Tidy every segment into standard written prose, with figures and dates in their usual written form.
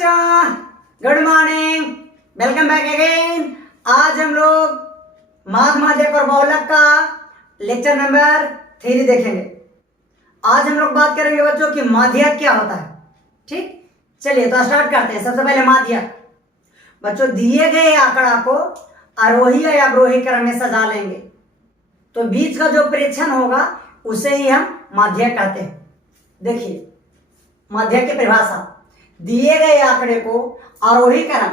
बच्चों, good morning, welcome back again. आज हम लोग माघ माध्यक और बहुलक का लेक्चर नंबर 3 देखेंगे। आज हम लोग बात करेंगे बच्चों कि माध्यक क्या होता है। ठीक, चलिए तो स्टार्ट करते हैं। सबसे पहले माध्यक। बच्चों, दिए गए आंकड़ा को आरोही या अवरोही क्रम में सजा लेंगे तो बीच का जो प्रेक्षण होगा उसे ही हम माध्यक कहते हैं। देखिए, माध्यक की परिभाषा, दिए गए आंकड़े को आरोही क्रम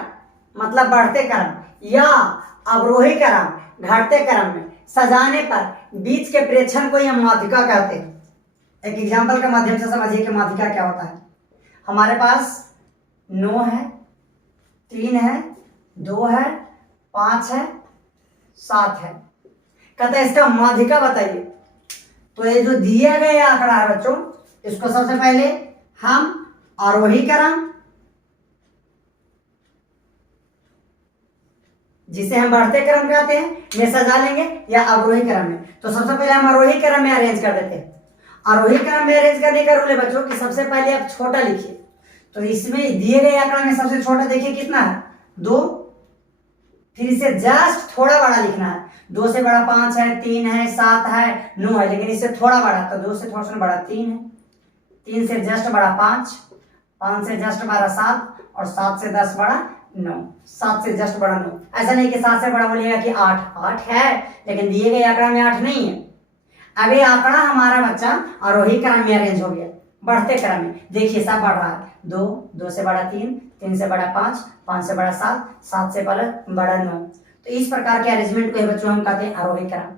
मतलब बढ़ते क्रम या अवरोही क्रम घटते क्रम में सजाने पर बीच के प्रेक्षण को हम माध्यिका कहते हैं। एक एग्जाम्पल के माध्यम से समझिए कि माध्यिका क्या होता है। हमारे पास 9 है, 3 है, 2 है, 5 है, 7 है। कहते हैं इसका माध्यिका बताइए। तो ये जो दिया गया आंकड़ा है बच्चों, इसको सबसे पहले हम आरोही क्रम, जिसे हम बढ़ते क्रम कहते हैं, में सजा लेंगे या अवरोही क्रम में। तो सबसे पहले हम आरोही क्रम में अरेंज कर देते हैं। आरोही क्रम में अरेंज करने का रूल है बच्चों कि सबसे पहले आप छोटा लिखिए। तो इसमें दिए गए आंकड़ा में सबसे छोटा देखिए कितना है, 2। फिर इसे जस्ट थोड़ा बड़ा लिखना है। 2 से बड़ा 5 है, 3 है, 7 है, 9 है, लेकिन इससे थोड़ा बड़ा, तो 2 से थोड़ा सा बड़ा 3 है, 3 से जस्ट बड़ा 5, 5 से जस्ट बड़ा 7 और 7 से 10 बड़ा 9, 7 से जस्ट बड़ा 9। ऐसा नहीं कि 7 से बड़ा बोलिएगा कि 8 है, लेकिन दिए गए आंकड़ा में 8 नहीं है। अब ये आंकड़ा हमारा बच्चा आरोही क्रम में अरेंज हो गया, बढ़ते क्रम में। देखिए सब बढ़ रहा है, 2 से बड़ा 3, 3 से बड़ा 5, 5 से बड़ा 7, 7 से बड़ा 9। तो इस प्रकार के अरेंजमेंट को बच्चों हम कहते हैं आरोही क्रम।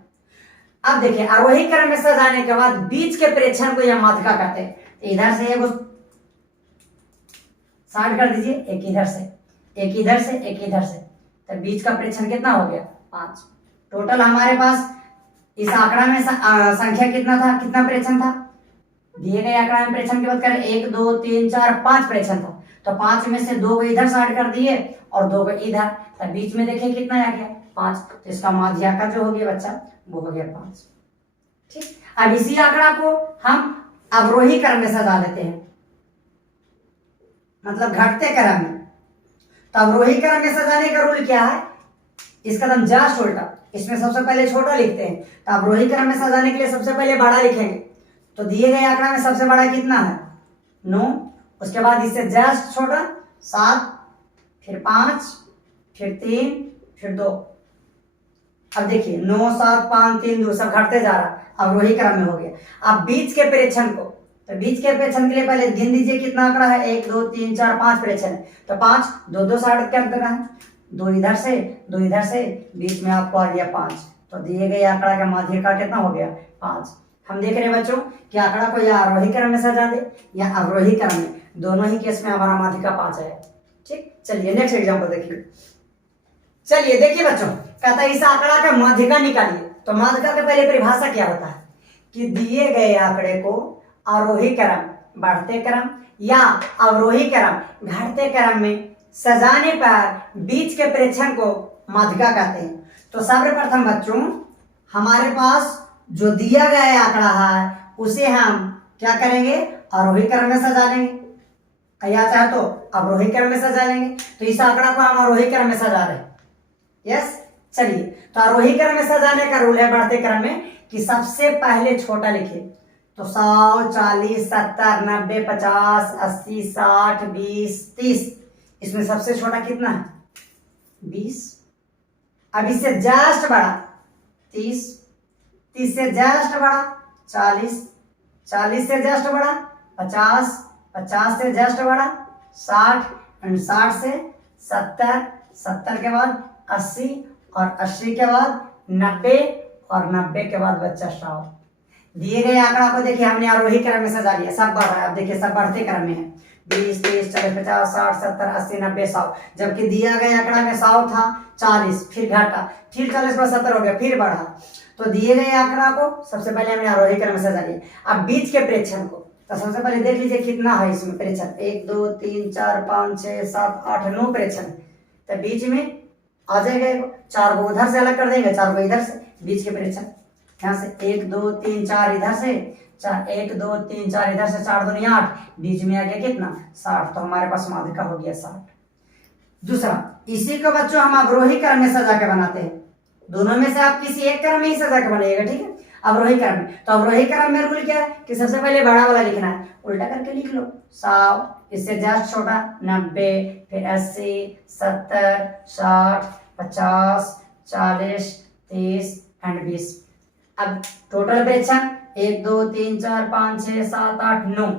अब देखिए, आरोही क्रम में सजाने के बाद बीच के प्रेक्षण को यह माध्यिका कहते हैं। इधर से एक साइड कर दीजिए, एक इधर से, एक इधर से, एक इधर से, तो बीच का प्रेक्षण कितना हो गया, 5। टोटल हमारे पास इस आंकड़ा में संख्या कितना था, कितना प्रेक्षण था। दिए गए आंकड़ा में प्रेक्षण की बात करें, 1 2 3 4 5 प्रेक्षण था। तो 5 में से 2 को इधर साइड कर दिए और 2 को इधर, तो बीच में देखिए कितना आ गया, 5। तो इसका माध्यिका जो हो गया बच्चा, वो हो गया 5। ठीक, अब इसी आंकड़ा को हम अवरोही क्रम में सजा देते हैं, मतलब घटते क्रम में। तो अवरोही क्रम में सजाने का रूल क्या है, इसका एकदम जस्ट उल्टा। इसमें सबसे पहले छोटा लिखते हैं, तो अवरोही क्रम में सजाने के लिए सबसे पहले बड़ा लिखेंगे। तो दिए गए आंकड़ा में सबसे बड़ा कितना है, 9। उसके बाद इससे जस्ट छोटा 7, फिर 5, फिर 3, फिर 2। अब देखिए 9 7 5 3 2 सब घटते जा रहा, अवरोही क्रम में हो गया। अब बीच के प्रेक्षण को, तो बीच के प्रेक्षण के लिए पहले गिन दीजिए कितना आंकड़ा है, 1 2 3 4 5 प्रेक्षण है। तो 5, 2 2 साइड कर देना है, 2 इधर से, 2 इधर से, बीच में आपको आ गया 5। तो दिए गए आंकड़ा का माध्यिका कितना हो गया, 5। हम देख रहे हैं बच्चों कि आंकड़ा को या आरोही क्रम में सजा दे या अवरोही क्रम में, दोनों ही केस में हमारा माध्यिका 5 है। ठीक, चलिए नेक्स्ट एग्जाम्पल देखिए। चलिए देखिए बच्चों, कहता है इस आंकड़ा का माध्यिका निकालिए। तो माध्यिका के पहले परिभाषा क्या होता है कि दिए गए आंकड़े को आरोही क्रम बढ़ते क्रम या अवरोही क्रम घटते क्रम में सजाने पर बीच के प्रेक्षण को माध्यिका कहते हैं। तो सर्वप्रथम बच्चों, हमारे पास जो दिया गया आंकड़ा है उसे हम क्या करेंगे, आरोही क्रम में सजा लेंगे या चाहे तो अवरोही क्रम में सजा लेंगे। तो इस आंकड़ा को हम आरोही क्रम में सजा रहे हैं। यस, चलिए तो आरोही क्रम में सजाने का रूल है बढ़ते क्रम में कि सबसे पहले छोटा लिखिए। तो 100 40 70 90 50 80 60 20 30, इसमें सबसे छोटा कितना है, 20। अब इससे जस्ट बड़ा 30, 30 से जस्ट बड़ा 40, 40 से जस्ट बड़ा 50, 50 से जस्ट बड़ा 60 और 60 से 70, 70 के बाद 80 और 80 के बाद 90 और 90 के बाद बच्चा 100। दिए गए आंकड़ा को देखिए हमने आरोही क्रम में सजा लिया, सब बढ़ रहा है। अब देखिए सब बढ़ते क्रम में है, 20 30 40 50 60 70 80 90 100। जबकि दिया गया आंकड़ा में 100 था, 40 फिर घटा, फिर 40 पर 70 हो गया, फिर बढ़ा। तो दिए गए आंकड़ा को सबसे पहले हमने आरोही क्रम में सजा लिया। अब बीच के प्रेक्षण को, तो सबसे पहले देख लीजिए कितना है इसमें प्रेक्षण, 1 2 3 4 5 6 7 8 9 प्रेक्षण। तो बीच में आ जाएगा 4 को उधर से अलग कर देंगे, 4 को इधर से, बीच के प्रेक्षण यहाँ से 1 2 3 4 इधर से, चार, 1 2 3 4, इधर से 4 दूनी 8, बीच में आ गया कितना 60, तो हमारे पास माध्यिका हो गया 60। दूसरा, इसी को बच्चों हम अवरोही क्रम में सजा के बनाते हैं, दोनों में से आप किसी एक क्रम में ही सजा के बनाइएगा, ठीक है, अवरोही क्रम में। तो अवरोही क्रम में रूल क्या है कि सबसे पहले बड़ा वाला लिखना है, उल्टा करके लिख लो 100, इससे जस्ट छोटा 90, फिर 80, 70, 60, 50, 40, 30 एंड 20। अब टोटल प्रेक्षण 1 2 3 4 5 6 7 8 9,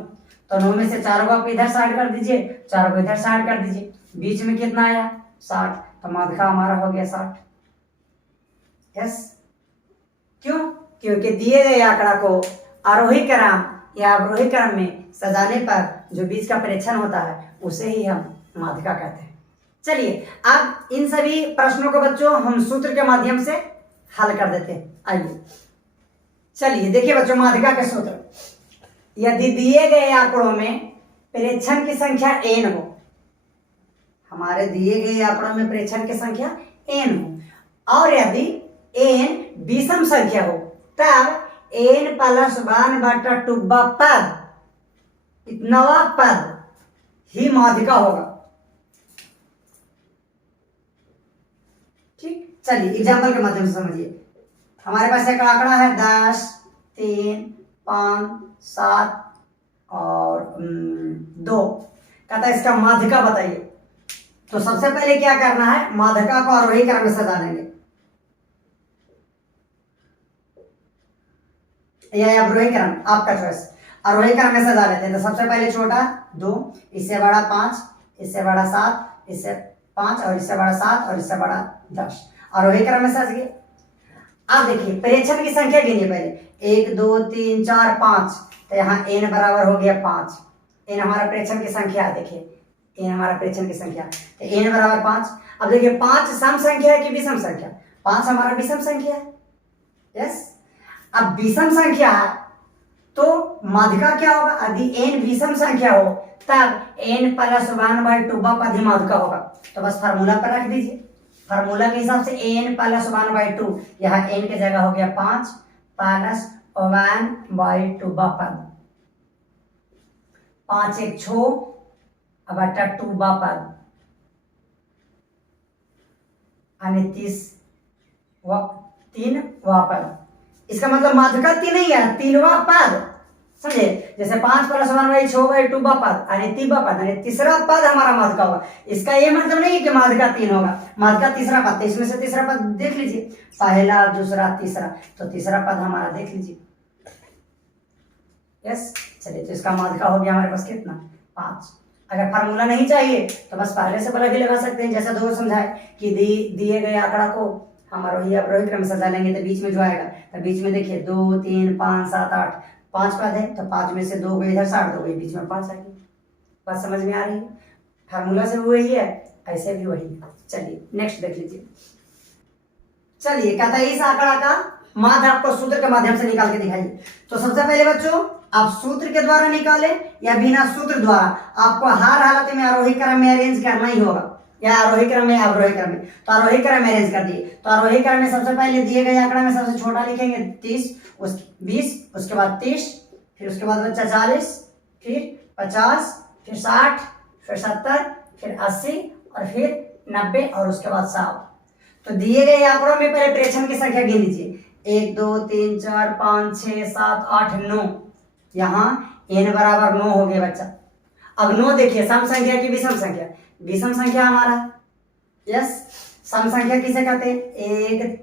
तो 9 में से 4 को आप इधर साइड कर दीजिए, 4 को इधर साइड कर दीजिए, बीच में कितना आया 60, तो माध्यिका हमारा हो गया 60। यस, क्यों? क्योंकि दिए गए आंकड़ा को आरोही क्रम या अवरोही क्रम में सजाने पर जो बीच का प्रेक्षण होता है उसे ही हम माध्यिका कहते हैं। चलिए अब इन सभी प्रश्नों को बच्चों हम सूत्र के माध्यम से हल कर देते हैं। आइए चलिए देखिए बच्चों, माध्यिका के सूत्र, यदि दिए गए आंकड़ों में प्रेक्षण की संख्या n हो, हमारे दिए गए आंकड़ों में प्रेक्षण की संख्या n हो, और यदि n विषम संख्या हो, तब n प्लस 1/2 पद, इतनावा पद ही माध्यिका होगा। ठीक, चलिए एग्जाम्पल के माध्यम से समझिए। हमारे पास एक आंकड़ा है 10, 3, 5, 7 और 2, कहता है इसका माध्यिका बताइए। तो सबसे पहले क्या करना है, माध्यिका को आरोही क्रम में सजा लेंगे या अवरोही क्रम, आपका चॉइस। आरोही क्रम में सजा लेते हैं, तो सबसे पहले छोटा 2, इससे बड़ा 5, इससे बड़ा 7, इससे 5 और इससे बड़ा 7 और इससे बड़ा 10, आरोही क्रम में सज गए। अब देखिए प्रेक्षण की संख्या गिनिए पहले, 1 2 3 4 5, तो यहाँ n बराबर हो गया 5, n हमारा प्रेक्षण की संख्या है, देखिए n हमारा प्रेक्षण की संख्या, तो n बराबर 5। अब देखिए 5 सम संख्या है कि विषम संख्या, 5 हमारा विषम संख्या है। यस, अब विषम संख्या है तो माध्यिका क्या होगा, यदि n विषम संख्या हो तब n प्लस 1/2 पद ही माध्यिका होगा। तो बस फार्मूला पर रख दीजिए, फार्मूला के हिसाब से n प्लस 1/2, यहाँ n के जगह हो गया 5 प्लस 1/2 पद, 5 1 6 बटा 2 पद, यानी 3 पद। इसका मतलब माध्यिका 3 नहीं है, 3वां पद, समझे? जैसे 5 प्लस 1/6/2 पद यानी 3वां पद, यानी तीसरा पद हमारा माध्यिका होगा। इसका ये मतलब नहीं है कि माध्यिका 3 होगा, माध्यिका तीसरा पद, इसमें से तीसरा पद देख लीजिए, पहला दूसरा तीसरा, तो तीसरा पद हमारा देख लीजिए। यस, चलिए तो इसका माध्यिका हो गया हमारे पास कितना 5। अगर फार्मूला नहीं चाहिए तो बस पहले से पहले भी लगा सकते हैं, जैसा दो समझाए कि दिए गए आंकड़ा को हम आरोही क्रम से सजा लेंगे, तो बीच में जो आएगा, तो बीच में देखिए 2 3 5 7 8, 5 पद है, तो 5 में से 2 को इधर 60, 2 बीच में 5 आएगी। बात समझ में आ रही है? फार्मूला से वही है, ऐसे भी वही है। चलिए नेक्स्ट देख लीजिए। चलिए कहता है इस आंकड़ा का माध्य आपको सूत्र के माध्यम से निकाल के दिखाइए। तो सबसे पहले बच्चों आप सूत्र के द्वारा निकाले या बिना सूत्र द्वारा, आपको हर हालत में आरोही क्रम में अरेंज करना ही होगा, या आरोही क्रम में या अवरोही क्रम में। तो आरोही क्रम में अरेंज कर दिए, तो आरोही क्रम में सबसे पहले दिए गए आंकड़ा में सबसे छोटा लिखेंगे 30, 20, उसके बाद 30, फिर उसके बाद बच्चा 40, फिर 50, फिर 60, फिर 70, फिर 80 और फिर 90 और उसके बाद 100। तो दिए गए आंकड़ों में पहले प्रेक्षण की संख्या गिन लीजिए, 1 2 3 4 5 6 7 8 9, यहाँ n बराबर 9 हो गया बच्चा। अब 9 देखिए सम संख्या की विषम संख्या, विषम संख्या हमारा। यस, सम संख्या किसे कहते हैं, 1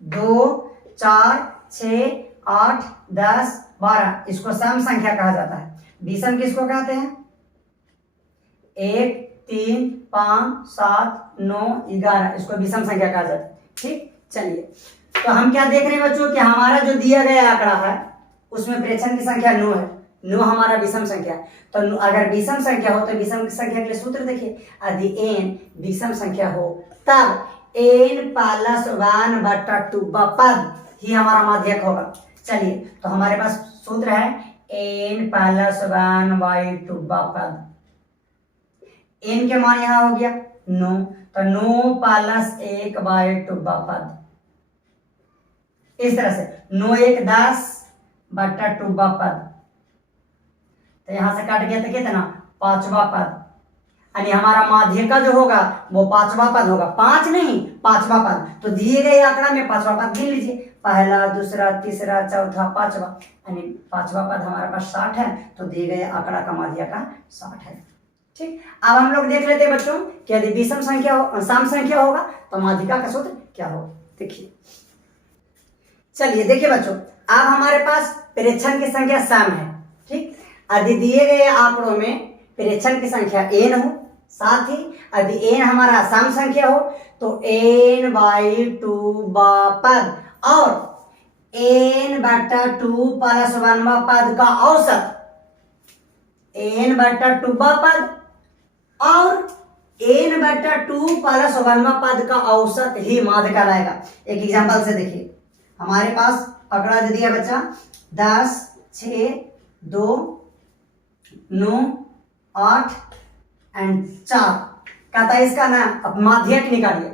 2 4 6 8 10 12, इसको सम संख्या कहा जाता है। विषम किसको कहते हैं, 1 3 5 7 9 11, इसको विषम संख्या कहा जाता है। ठीक, चलिए तो हम क्या देख रहे हैं बच्चों कि हमारा जो दिया गया आंकड़ा है उसमें प्रेक्षण की संख्या 9 है, 9 हमारा विषम संख्या। तो अगर विषम संख्या हो तो विषम संख्या के लिए सूत्र देखिए, यदि n विषम संख्या हो तब n प्लस 1/2 पद ही हमारा माध्यक होगा। चलिए तो हमारे पास सूत्र है n प्लस 1/2 पद, n के मान यहाँ हो गया 9, तो 9 प्लस 1/2 पद। इस तरह से 9 1 10, बट्टा टूबा पद, तो यहां से कट गया तो कितना, पांचवा पद। यानी हमारा माध्य का जो होगा वो पांचवा पद होगा, पांच नहीं पांचवा पद। तो दिए गए आंकड़ा में पांचवा पद गिन लीजिए, पहला दूसरा तीसरा चौथा पांचवा, यानी पांचवा पद हमारे पास 60 है, तो दिए गए आंकड़ा का माध्य का 60 है। ठीक, अब हम लोग देख लेते हैं बच्चों कि यदि विषम संख्या हो, सम संख्या होगा तो माध्यिका का सूत्र क्या होगा। देखिए, चलिए देखिए बच्चों, अब हमारे पास प्रेक्षण की संख्या सम है। ठीक, यदि दिए गए आंकड़ों में प्रेक्षण की संख्या n हो, साथ ही यदि n हमारा सम संख्या हो तो n/2 पद और n/2 प्लस 1 पद का औसत, n/2 पद और n/2 प्लस 1 पद का औसत ही माध्य कहलाएगा। एक एग्जांपल से देखिए, हमारे पास आंकड़ा दे दिया बच्चा 10, 6, 2, 9, 8 एंड 4, कहता है इसका ना अब माध्यक निकालिए।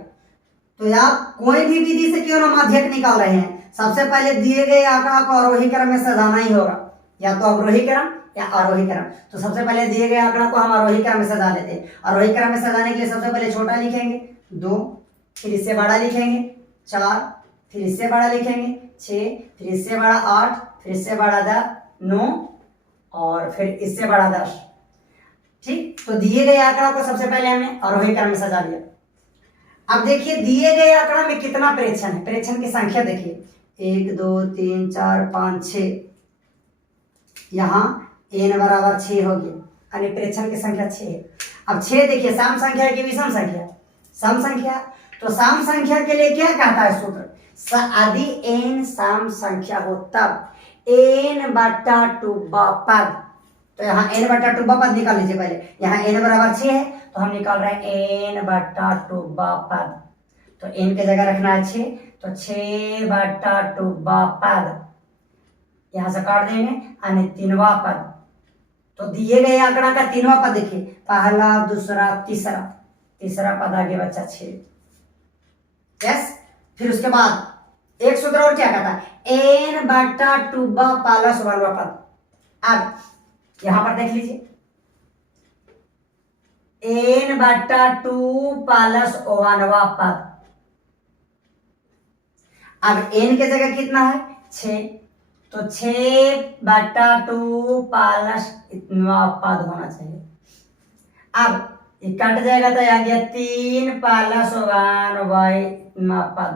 तो आप कोई भी विधि से क्यों ना माध्यक निकाल रहे हैं, सबसे पहले दिए गए आंकड़ा को आरोही क्रम में सजाना ही होगा, या तो अवरोही क्रम या आरोही क्रम। तो सबसे पहले दिए गए आंकड़ा को हम आरोही क्रम में सजा लेते हैं। आरोही क्रम में सजाने के लिए सबसे पहले छोटा लिखेंगे 2, फिर इससे बड़ा लिखेंगे 4, फिर इससे बड़ा लिखेंगे 6, फिर इससे बड़ा 8, फिर इससे बड़ा 9 और फिर इससे बड़ा 10। ठीक, तो दिए गए आंकड़ा को सबसे पहले हमने आरोही क्रम में सजा लिया। अब देखिए दिए गए आंकड़ा में कितना प्रेक्षण है, प्रेक्षण की संख्या देखिए 1 2 3 4 5 6, यहाँ n बराबर 6 हो गया, यानी प्रेक्षण की संख्या 6 है। अब 6 देखिए सम संख्या है कि विषम संख्या, सम संख्या। तो सम संख्या के लिए क्या कहता है सूत्र, यदि n सम संख्या हो तब n/2 पद, तो यहाँ n/2 पद निकाल लीजिए। पहले यहाँ n बराबर 6 है तो हम निकाल रहे हैं n/2 पद, तो n की जगह रखना है 6, तो 6/2 पद यहां से काट देंगे, यानी 3वां पद। तो दिए गए आंकड़ा का 3वां पद देखिए, पहला दूसरा तीसरा, तीसरा पद आ गया बच्चा 6। यस, फिर उसके बाद एक सूत्र और क्या कहता है, n/2 प्लस 1 पद। अब यहां पर देख लीजिए n/2 प्लस 1 पद। अब n की जगह कितना है 6, तो 6/2 प्लस इतना पद होना चाहिए। अब ये कट जाएगा तो आ गया 3 प्लस 1 पद।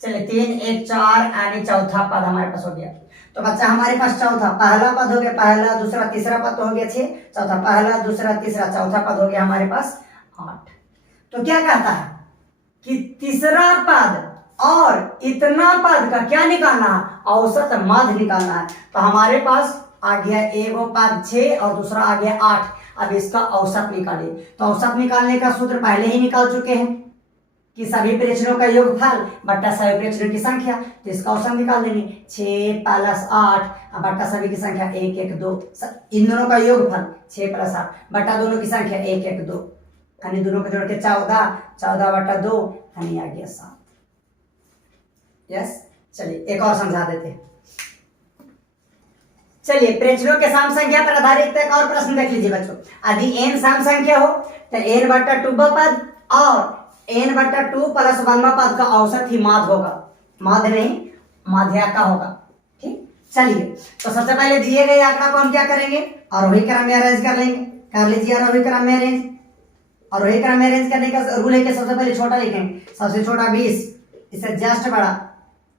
चलिए 3 1 4, यानी चौथा पद हमारे पास हो गया। तो बच्चा हमारे पास चौथा, पहला पद हो गया, पहला दूसरा तीसरा पद तो हो गया 6, चौथा पहला दूसरा तीसरा चौथा पद हो गया हमारे पास 8। तो क्या कहता है कि तीसरा पद और इतना पद का क्या निकालना है, औसत माध्य निकालना है। तो हमारे पास आ गया एक पद 6 और दूसरा आ गया 8। अब इसका औसत निकालिए। तो औसत निकालने का सूत्र पहले ही निकाल चुके हैं कि सभी प्रेक्षणों का योगफल बट्टा सभी प्रेक्षणों की संख्या, तो इसका औसत निकाल लेंगे 6 प्लस 8 बट्टा सभी की संख्या 1 1 2, इन दोनों का योगफल 6 प्लस 8 बट्टा दोनों की संख्या 1 1 2, यानी दोनों को जोड़ के 14, 14/2 यानी आ गया 7। यस, चलिए एक और समझा देते हैं। चलिए प्रेक्षणों के सम संख्या पर आधारित एक और प्रश्न देख लीजिए बच्चों। यदि n सम संख्या हो तो n/2 पद और n/2 प्लस 1 पद का औसत ही माध्य होगा, माध्य नहीं माध्यक का होगा। ठीक, चलिए तो सबसे पहले दिए गए आंकड़ा को हम क्या करेंगे, आरोही क्रम में अरेंज कर लेंगे। कर लीजिए आरोही क्रम में अरेंज। आरोही क्रम में अरेंज करने का रूल है कि सबसे पहले छोटा लिखेंगे, सबसे छोटा 20, इससे जस्ट बड़ा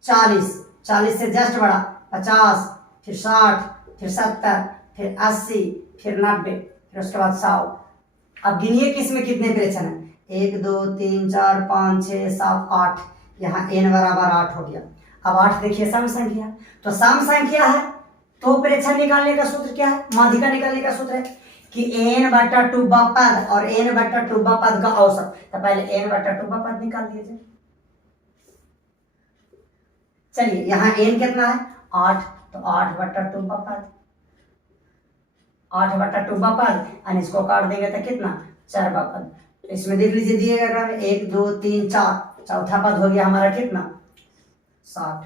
40, 40 से जस्ट बड़ा 50, फिर 60, फिर 70, फिर 80, फिर 90, फिर उसके बाद 100। अब गिनिए कि इसमें कितने प्रेक्षण है, 1 2 3 4 5 6 7 8, यहाँ n बराबर 8 हो गया। अब 8 देखिए सम संख्या, तो सम संख्या है तो प्रेक्षण निकालने का सूत्र क्या है, माध्यिका निकालने का सूत्र है कि n/2 पद और n/2 पद का औसत। तो पहले n/2 पद निकाल दीजिए। चलिए यहाँ n कितना है 8, तो 8/2 पद, 8/2 पद, और इसको काट देंगे तो कितना 4 पद। तो इसमें देख लीजिए दिए गए 1 2 3 4, चौथा पद हो गया हमारा कितना 60।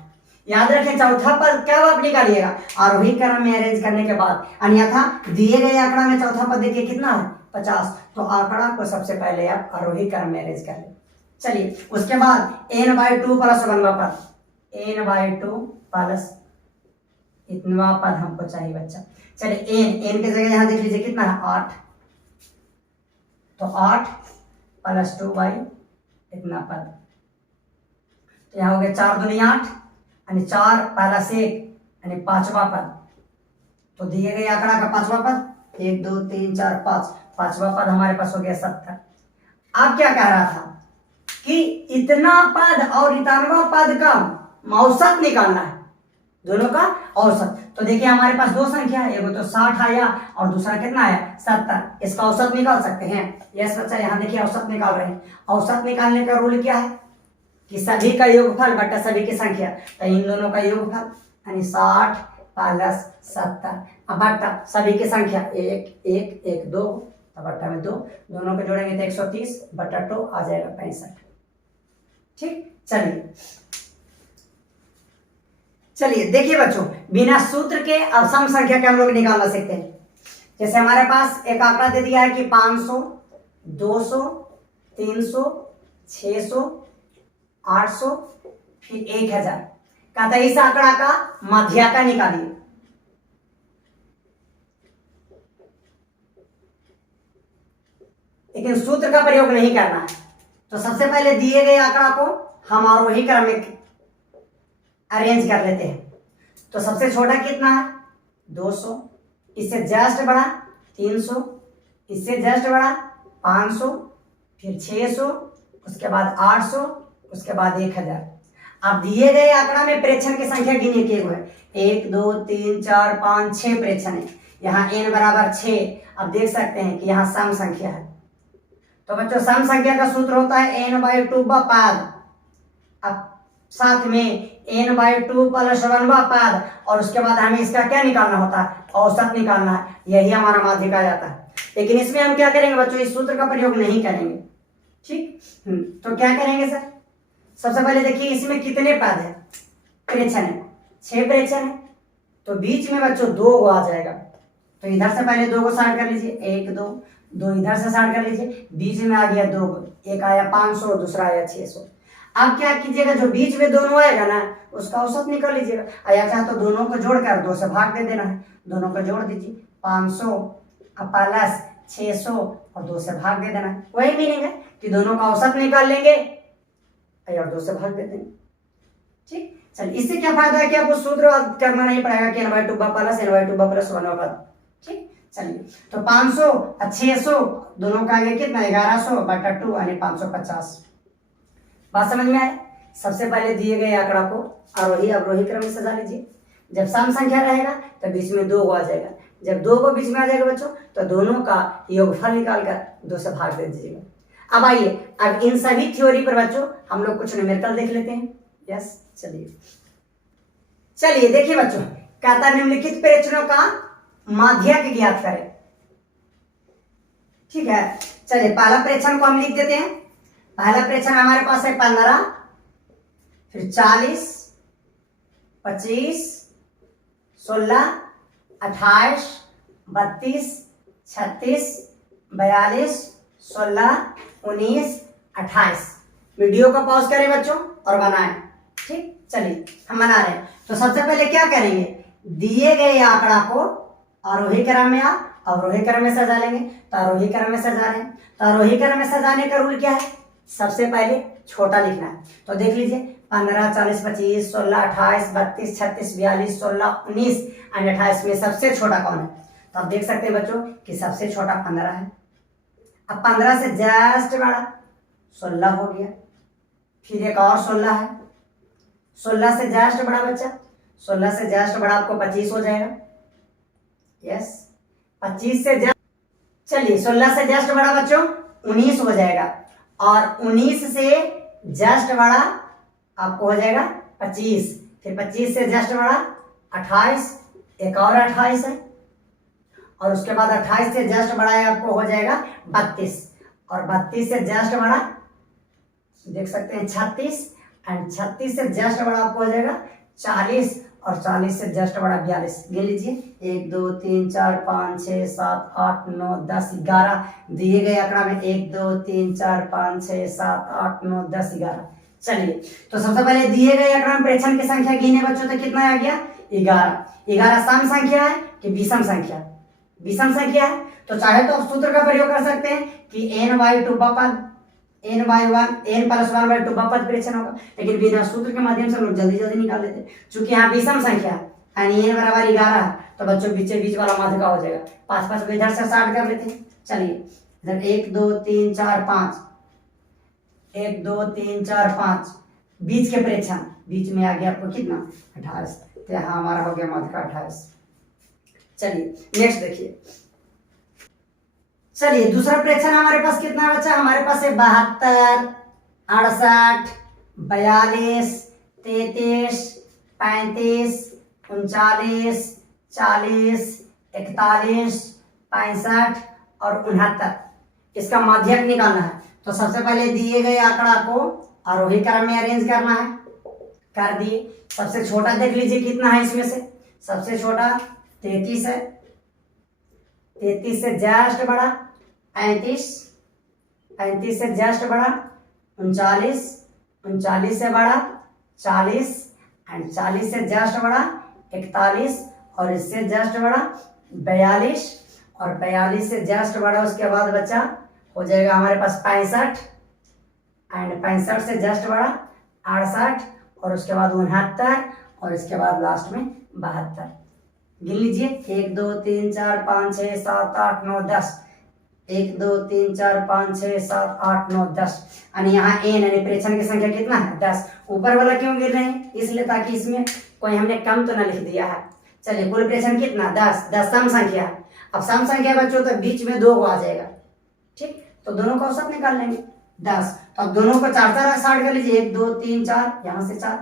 याद रखें चौथा पद क्या आप निकालिएगा आरोही क्रम में अरेंज करने के बाद, अन्यथा दिए गए आंकड़ा में चौथा पद देखिए कितना है 50, तो आंकड़ा को सबसे पहले आप आरोही क्रम में अरेंज कर लें। चलिए उसके बाद n/2 प्लस 1वां पद, n/2 प्लस इतना पद हमको चाहिए बच्चा। चलिए n की जगह यहां देख लीजिए कितना है 8, तो 8 प्लस 2 बाई इतना पद, तो यहाँ हो गया 4 दूनी 8 यानी 4 प्लस 1 यानी 5वां पद, तो दिए गए आंकड़ा का 5वां पद 1 2 3 4 5, 5वां पद हमारे पास हो गया 70। अब क्या कह रहा था कि इतना पद और इतनवा पद का औसत निकालना है, दोनों का औसत। तो देखिए हमारे पास दो संख्या है, एक तो 60 आया और दूसरा कितना आया 70, इसका औसत निकाल सकते हैं। यस बच्चा, यहाँ देखिए औसत निकाल रहे हैं। औसत निकालने का रूल क्या है कि सभी का योगफल बट्टा सभी की संख्या, तो इन दोनों का योगफल यानी 60 प्लस 70, अब बट्टा सभी की संख्या 1 1 1 2, तो बट्टा में 2, दोनों को जोड़ेंगे तो 130 बट्टा 2 आ जाएगा 65। ठीक, चलिए देखिए बच्चों, बिना सूत्र के अब सम संख्या के हम लोग निकालना सीखते हैं। जैसे हमारे पास एक आंकड़ा दे दिया है कि 500 200 300 600 800 फिर 1000, कहता है इस आंकड़ा का माध्यका निकालिए। लेकिन सूत्र का प्रयोग नहीं करना है, तो सबसे पहले दिए गए आंकड़ा को हम आरोही क्रम में अरेंज कर लेते हैं। तो सबसे छोटा कितना है 200, इससे जस्ट बड़ा 300, इससे जस्ट बड़ा 500, फिर 600, उसके बाद 800, उसके बाद 1000। अब दिए गए आंकड़ा में प्रेक्षण की संख्या गिने किए हुए 1 2 3 4 5 6 प्रेक्षण है, यहाँ n बराबर 6। अब देख सकते हैं कि यहाँ सम संख्या है, तो बच्चों सम संख्या का सूत्र होता है n/2 पद, अब साथ में n/2 प्लस 1वां पद, और उसके बाद हमें इसका क्या निकालना होता है औसत निकालना है, यही हमारा माध्यिका जाता है। लेकिन इसमें हम क्या करेंगे बच्चों, इस सूत्र का प्रयोग नहीं करेंगे। ठीक, तो क्या करेंगे सर, सबसे पहले देखिए इसमें कितने पद है, प्रेक्षण है 6 प्रेक्षण है, तो बीच में बच्चों 2 आ जाएगा, तो इधर से पहले 2 को साइड कर लीजिए, 1 2 2 इधर से साइड कर लीजिए, बीच में आ गया 2, एक आया 500 और दूसरा आया 600। अब क्या कीजिएगा, जो बीच में दोनों आएगा ना उसका औसत निकाल लीजिएगा, या चाहे तो दोनों को जोड़कर 2 से भाग दे देना है, दोनों को जोड़ दीजिए 500 प्लस 600 और 2 से भाग दे देना है। वही मीनिंग है कि दोनों का औसत निकाल लेंगे और 2 से भाग दे देंगे। ठीक, चलिए इससे क्या फायदा है कि आपको सूत्र करना नहीं पड़ेगा कि n/2 प्लस 1वां पद। ठीक, चलिए तो 500 और 600 दोनों का आगे कितना 1100 बटा 2 यानी 550। बात समझ में आए। सबसे पहले दिए गए आंकड़ा को आरोही अवरोही क्रम में सजा लीजिए। जब सम संख्या रहेगा तो बीच में 2 आ जाएगा, जब 2 को बीच में आ जाएगा बच्चों तो दोनों का योगफल निकालकर 2 से भाग दे दीजिएगा। अब आइए, अब इन सभी थ्योरी पर बच्चों हम लोग कुछ न्यूमेरिकल देख लेते हैं। यस, चलिए देखिए बच्चों, कहता निम्नलिखित प्रेक्षणों का माध्यक ज्ञात करें। ठीक है, चलिए पहला प्रेक्षण को हम लिख देते हैं। पहला प्रेक्षण हमारे पास है 15, फिर 40, 25, 16, 28, 32, 36, 42, 16, 19, 28। वीडियो को पॉज करें बच्चों और बनाएं। ठीक, चलिए हम बना रहे हैं। तो सबसे पहले क्या करेंगे, दिए गए आंकड़ा को आरोही क्रम में या अवरोही क्रम में सजा लेंगे। तो आरोही क्रम में सजा रहे हैं, तो आरोही क्रम में सजाने का रूल क्या है, सबसे पहले छोटा लिखना है। तो देख लीजिए 15, 40, 25, 16, 28, 32, 36, 42, 16, 19 और 28 में सबसे छोटा कौन है। तो आप देख सकते हैं बच्चों कि सबसे छोटा 15 है। अब 15 से जस्ट बड़ा 16 हो गया, फिर एक और 16 है, 16 से जस्ट बड़ा बच्चा, 16 से जस्ट बड़ा आपको 25 हो जाएगा। यस, 25 से जस्ट, चलिए 16 से जस्ट बड़ा बच्चों 19 हो जाएगा, और 19 से जस्ट बड़ा आपको हो जाएगा 25, फिर 25 से जस्ट बड़ा 28, एक और 28 है, और उसके बाद 28 से जस्ट बड़ा है आपको हो जाएगा 32, और 32 से जस्ट बड़ा देख सकते हैं 36, एंड 36 से जस्ट बड़ा आपको हो जाएगा 40 और 40 से जस्ट बड़ा 42। गिन लीजिए 1 2 3 4 5 6 7 8 9 10 11 दिए गए आंकड़ा में 1 2 3 4 5 6 7 8 9 10 11। चलिए तो सबसे पहले दिए गए आंकड़ा में प्रेक्षण की संख्या गिने बच्चों तो कितना आ गया 11। 11 सम संख्या है कि विषम संख्या? विषम संख्या है। तो चाहे तो आप सूत्र का प्रयोग कर सकते हैं कि n/2 बहुपद n+1/2 बहुपद प्रेक्षण होगा, लेकिन बिना सूत्र के माध्यम से हम लोग जल्दी जल्दी निकाल लेते हैं। चूंकि यहाँ विषम संख्या यानी n बराबर 11 तो बच्चों बीच वाला माध्यिका हो जाएगा। 5 5 को इधर से स्टार्ट कर लेते हैं। चलिए इधर 1 2 3 4 5 1 2 3 4 5 बीच के प्रेक्षण बीच में आ गया आपको कितना 28। तो यहाँ हमारा हो गया माध्यिका 28। चलिए नेक्स्ट देखिए। चलिए दूसरा प्रेक्षण हमारे पास कितना बचा? हमारे पास है 72 68 42 33 35 39 40 41 65 और 69। इसका माध्यक निकालना है। तो सबसे पहले दिए गए आंकड़ा को आरोही क्रम में अरेंज करना है। कर दिए। सबसे छोटा देख लीजिए कितना है इसमें से। सबसे छोटा 33 है। 33 से जस्ट बड़ा 35 35 से जस्ट बड़ा 39 39 से बड़ा 40 एंड 40 से जस्ट बड़ा 41 और इससे जस्ट बड़ा 42 और 42 से जस्ट बड़ा उसके बाद बच्चा हो जाएगा हमारे पास 65 एंड 65 से जस्ट बड़ा 68 और उसके बाद 69 और इसके बाद लास्ट में 72। गिन लीजिए 1 2 3 4 5 6 7 8 9 10 1 2 3 4 5 6 7 8 9 10 यानी यहाँ n यानी प्रेक्षण की संख्या कितना है 10। ऊपर वाला क्यों गिर रहे हैं? इसलिए ताकि इसमें कोई हमने कम तो ना लिख दिया है। चलिए कुल प्रेक्षण कितना 10। 10 सम संख्या है। अब सम संख्या बच्चों तो बीच में 2 को आ जाएगा। ठीक, तो दोनों का औसत निकाल लेंगे 10। तो अब दोनों को 4 4 स्टार्ट कर लीजिए 1 2 3 4 यहाँ से 4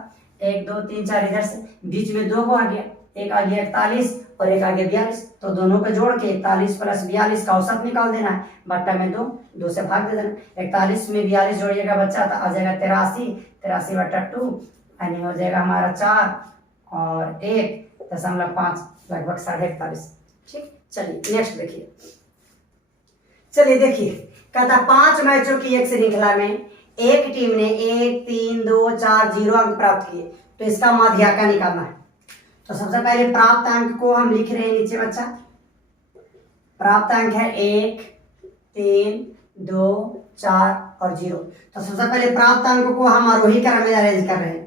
1 2 3 4 इधर से बीच में 2 को आ गया। एक आ गया 41 और एक आ गया 42। तो दोनों को जोड़ के 41 प्लस 42 का औसत निकाल देना है। बट्टा में 2 से भाग दे देना। 41 में 42 जोड़िएगा बच्चा तो आ जाएगा 83 83 बट्टा 2 यानी हो जाएगा हमारा 4 और 1.5 लगभग 41.5। ठीक, चलिए नेक्स्ट देखिए। चलिए देखिए कहता 5 मैचों की एक श्रृंखला में एक टीम ने 1 3 2 4 0 अंक प्राप्त किए। तो इसका माध्यिका निकालना है। तो सबसे पहले प्राप्त अंक को हम लिख रहे हैं नीचे बच्चा। प्राप्त अंक है 1 3 2 4 और 0। तो सबसे पहले प्राप्त अंक को हम आरोही क्रम में अरेंज कर रहे हैं।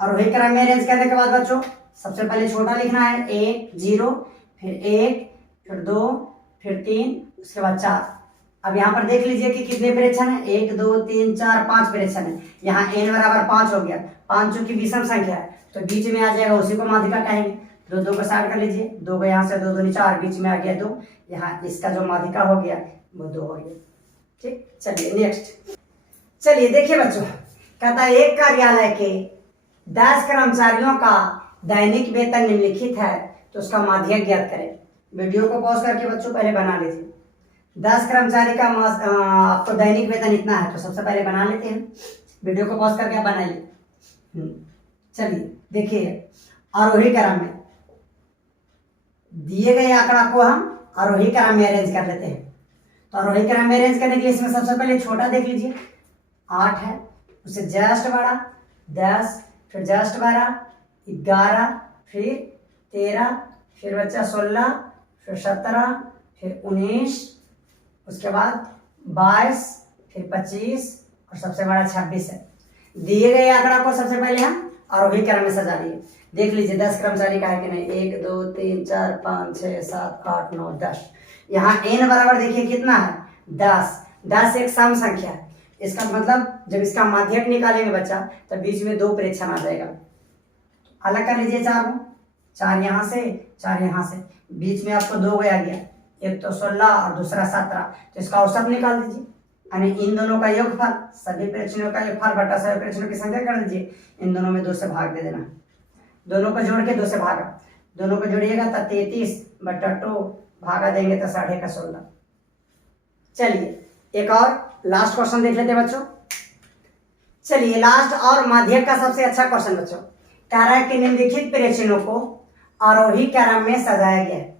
आरोही क्रम में अरेंज करने के बाद बच्चों सबसे पहले छोटा लिखना है 1 0 फिर 1 फिर 2 फिर 3 उसके बाद 4। अब यहाँ पर देख लीजिए कि कितने प्रेक्षण है 1 2 3 4 5 प्रेक्षण है। यहाँ n बराबर 5 हो गया। 5 चूंकि विषम संख्या है तो बीच में आ जाएगा, उसी को माध्यिका कहेंगे। 2 2 को साइड कर लीजिए। 2 को यहाँ से 2 2 4 बीच में आ गया 2। यहाँ इसका जो माध्यिका हो गया वो 2 हो गया। ठीक, चलिए नेक्स्ट। चलिए देखिए बच्चों कहता है एक कार्यालय के 10 कर्मचारियों का दैनिक वेतन निम्नलिखित है तो उसका माध्यक ज्ञात करें। वीडियो को पॉज करके बच्चों पहले बना लीजिए। 10 कर्मचारी का आपको दैनिक वेतन इतना है तो सबसे पहले बना लेते हैं। वीडियो को पॉज करके बनाइए। चलिए देखिए आरोही क्रम में दिए गए आंकड़ा को हम आरोही क्रम में अरेंज कर लेते हैं। तो आरोही क्रम में अरेंज करने के लिए इसमें सबसे पहले छोटा देख लीजिए 8 है, उससे जस्ट बड़ा 10 फिर जस्ट बड़ा 11 फिर 13 फिर बच्चा 16 फिर 17 फिर 19 उसके बाद 22 फिर 25 और सबसे बड़ा 26 है। दिए गए आंकड़ा को सबसे पहले हम आरोही क्रम में सजा दिए। देख लीजिए 10 कर्मचारी का है कि नहीं 1 2 3 4 5 6 7 8 9 10। यहाँ n बराबर देखिए कितना है 10। 10 एक सम संख्या है। इसका मतलब जब इसका माध्यक निकालेंगे बच्चा तब बीच में 2 प्रेक्षण आ जाएगा। अलग कर लीजिए 4 को, 4 यहाँ से 4 यहाँ से, बीच में आपको 2 आ गया। एक तो 16 और दूसरा 17। तो इसका औसत निकाल दीजिए यानी इन दोनों का योगफल सभी प्रेक्षणों का योगफल बटा सभी प्रेक्षणों की संख्या कर दीजिए। इन दोनों में 2 से भाग दे देना। दोनों को जोड़ के 2 से भागा। दोनों को जोड़िएगा तो 33 बटा 2 भागा देंगे तो 16.5। चलिए एक और लास्ट क्वेश्चन देख लेते हैं बच्चों। चलिए लास्ट और माध्यक का सबसे अच्छा क्वेश्चन बच्चों, कह रहा है कि निम्नलिखित प्रेक्षणों को आरोही क्रम में सजाया गया है।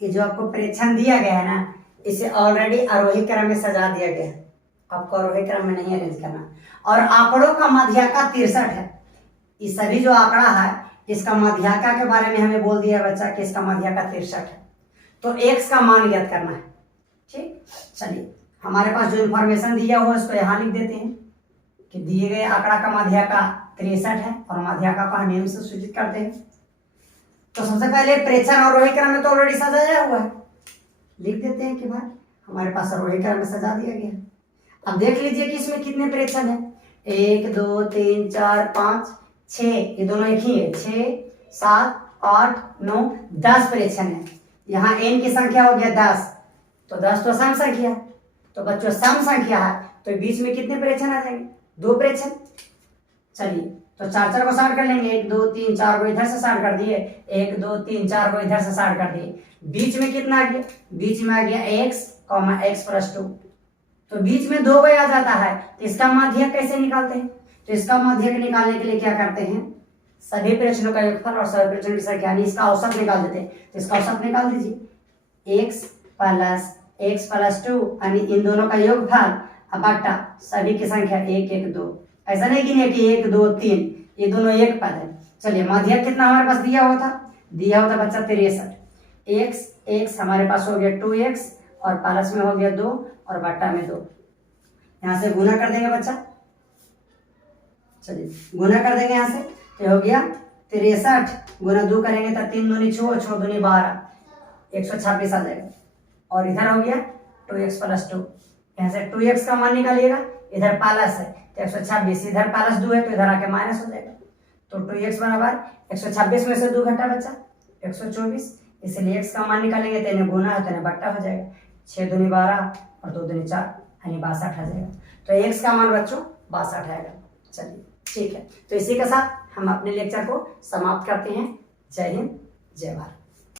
ये जो आपको प्रेक्षण दिया गया है ना, इसे ऑलरेडी आरोही क्रम में सजा दिया गया है, आपको आरोही क्रम में नहीं अरेंज करना। और आंकड़ों का माध्यका 63 है। ये सभी जो आंकड़ा है इसका माध्यका के बारे में हमें बोल दिया बच्चा कि इसका माध्यका 63 है, तो x का मान ज्ञात करना है। ठीक, चलिए हमारे पास जो इंफॉर्मेशन दिया हुआ है उसको यहाँ लिख देते हैं कि दिए गए आंकड़ा का माध्यका 63 है और माध्यका को हम नियम से सूचित करते हैं। तो सबसे पहले प्रेक्षण और आरोही क्रम में तो ऑलरेडी सजाया हुआ है, लिख देते हैं कि भाई हमारे पास आरोही क्रम में सजा दिया गया है। अब देख लीजिए कि इसमें कितने प्रेक्षण है, 1 2 3 4 5 6, ये दोनों एक ही है, 6 7 8 9 10 प्रेक्षण है। यहाँ n की संख्या हो गया 10, तो 10 तो सम संख्या है, तो बच्चों सम संख्या है तो बीच में कितने प्रेक्षण आ जाएंगे, 2 प्रेक्षण। चलिए तो 4 को शार्ट कर लेंगे, 1 2 3 4 को इधर से शार्ट कर दिए, 1 2 3 4 को इधर से शार्ट कर दिए। बीच में कितना आ गया, बीच में आ गया x, x + 2, तो बीच में 2 आ जाता है। तो इसका माध्यक कैसे निकालते हैं, तो इसका माध्यक निकालने के लिए क्या करते हैं, सभी प्रेक्षणों का योगफल और सभी प्रेक्षणों की संख्या यानी इसका औसत निकाल देते हैं। तो इसका औसत निकाल दीजिए, x + 2 यानी इन दोनों का योगफल बटा सभी की संख्या 1 1 2। ऐसा नहीं कि 1 2 3, ये दोनों एक पद है। चलिए माध्यक कितना हमारे पास दिया हुआ था बच्चा 63। x हमारे पास हो गया 2x और प्लस में हो गया 2 और बट्टा में 2, यहाँ से गुना कर देंगे बच्चा। चलिए गुना कर देंगे यहाँ से, तो हो गया 63 गुना 2 करेंगे तो 3 दूनी 6 6 दूनी 12, 126 आ जाएगा। और इधर हो गया 2x + 2, यहाँ से 2x का मान निकालिएगा, इधर प्लस है तो 126, इधर प्लस 2 है तो इधर आके माइनस हो जाएगा। तो 2x बराबर 126 में से 2 घटा बच्चा 124, इसलिए x का मान निकालेंगे तो इन्हें गुना है तो इन्हें बट्टा हो जाएगा, 6 दूनी 12 और 2 दूनी 4 यानी 62 आ जाएगा। तो x का मान बच्चों 62 आएगा। चलिए ठीक है, तो इसी के साथ हम अपने लेक्चर को समाप्त करते हैं। जय हिंद, जय भारत।